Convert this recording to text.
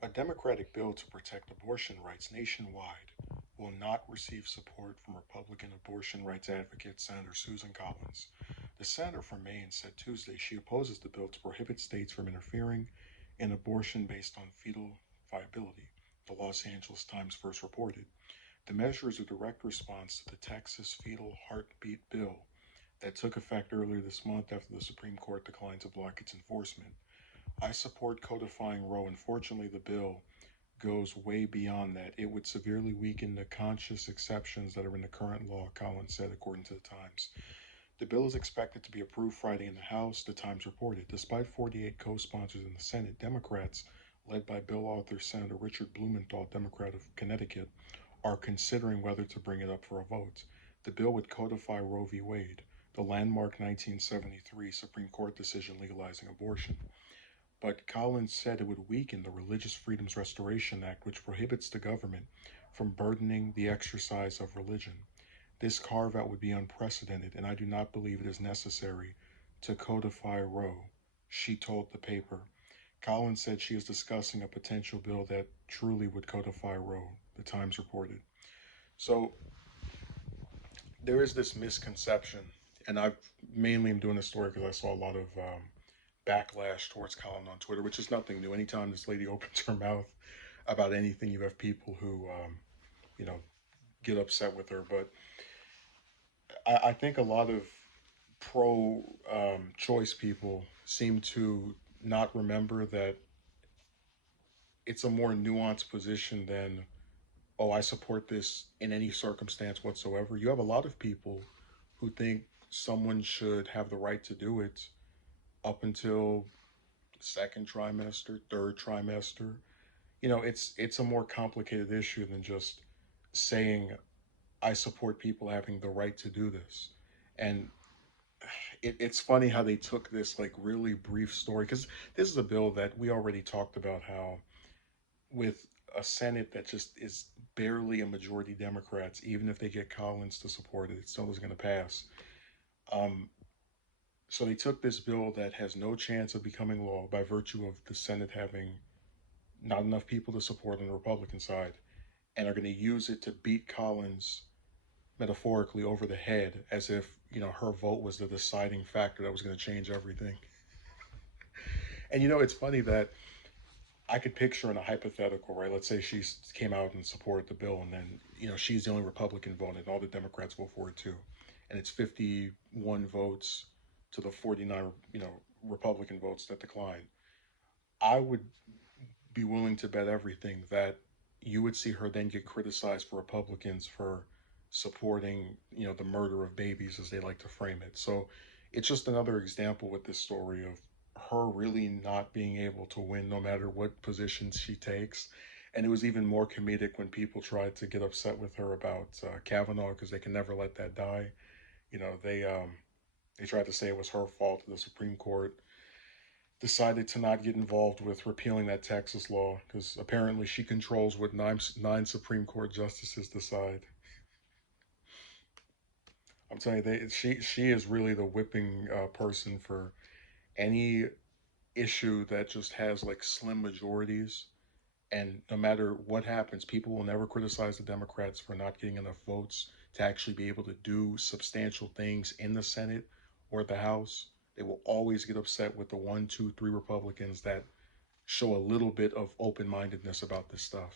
A Democratic bill to protect abortion rights nationwide will not receive support from Republican abortion rights advocate Senator Susan Collins. The senator from Maine said Tuesday she opposes the bill to prohibit states from interfering in abortion based on fetal viability, the Los Angeles Times first reported. The measure is a direct response to the Texas Fetal Heartbeat Bill that took effect earlier this month after the Supreme Court declined to block its enforcement. I support codifying Roe. Unfortunately, the bill goes way beyond that. It would severely weaken the conscious exceptions that are in the current law, Collins said, according to the Times. The bill is expected to be approved Friday in the House, the Times reported. Despite 48 co sponsors in the Senate, Democrats, led by bill author Senator Richard Blumenthal, Democrat of Connecticut, are considering whether to bring it up for a vote. The bill would codify Roe v. Wade, the landmark 1973 Supreme Court decision legalizing abortion. But Collins said it would weaken the Religious Freedoms Restoration Act, which prohibits the government from burdening the exercise of religion. This carve out would be unprecedented, and I do not believe it is necessary to codify Roe, she told the paper. Collins said she is discussing a potential bill that truly would codify Roe, the Times reported. So there is this misconception, and I mainly am doing this story because I saw a lot of backlash towards Colin on Twitter, which is nothing new. Anytime this lady opens her mouth about anything, you have people who, you know, get upset with her. But I think a lot of pro choice people seem to not remember that it's a more nuanced position than, oh, I support this in any circumstance whatsoever. You have a lot of people who think someone should have the right to do it up until second trimester, third trimester. It's a more complicated issue than just saying I support people having the right to do this. And it's funny how they took this like really brief story because this is a bill that we already talked about how with a Senate that just is barely a majority Democrats, even if they get Collins to support it, it still is going to pass. Um, so they took this bill that has no chance of becoming law by virtue of the Senate having not enough people to support on the Republican side, and are going to use it to beat Collins metaphorically over the head as if, her vote was the deciding factor that was going to change everything. And it's funny that I could picture in a hypothetical, right? Let's say she came out and supported the bill, and then, she's the only Republican vote, and all the Democrats vote for it too. And it's 51 votes to the 49, Republican votes that decline. I would be willing to bet everything that you would see her then get criticized for Republicans for supporting, the murder of babies as they like to frame it. So it's just another example with this story of her really not being able to win no matter what position she takes. And it was even more comedic when people tried to get upset with her about Kavanaugh because they can never let that die. You know, they tried to say it was her fault that the Supreme Court decided to not get involved with repealing that Texas law because apparently she controls what nine Supreme Court justices decide. I'm telling you, she is really the whipping person for any issue that just has like slim majorities. And no matter what happens, people will never criticize the Democrats for not getting enough votes to actually be able to do substantial things in the Senate or the House. They will always get upset with the one, two, three Republicans that show a little bit of open mindedness about this stuff.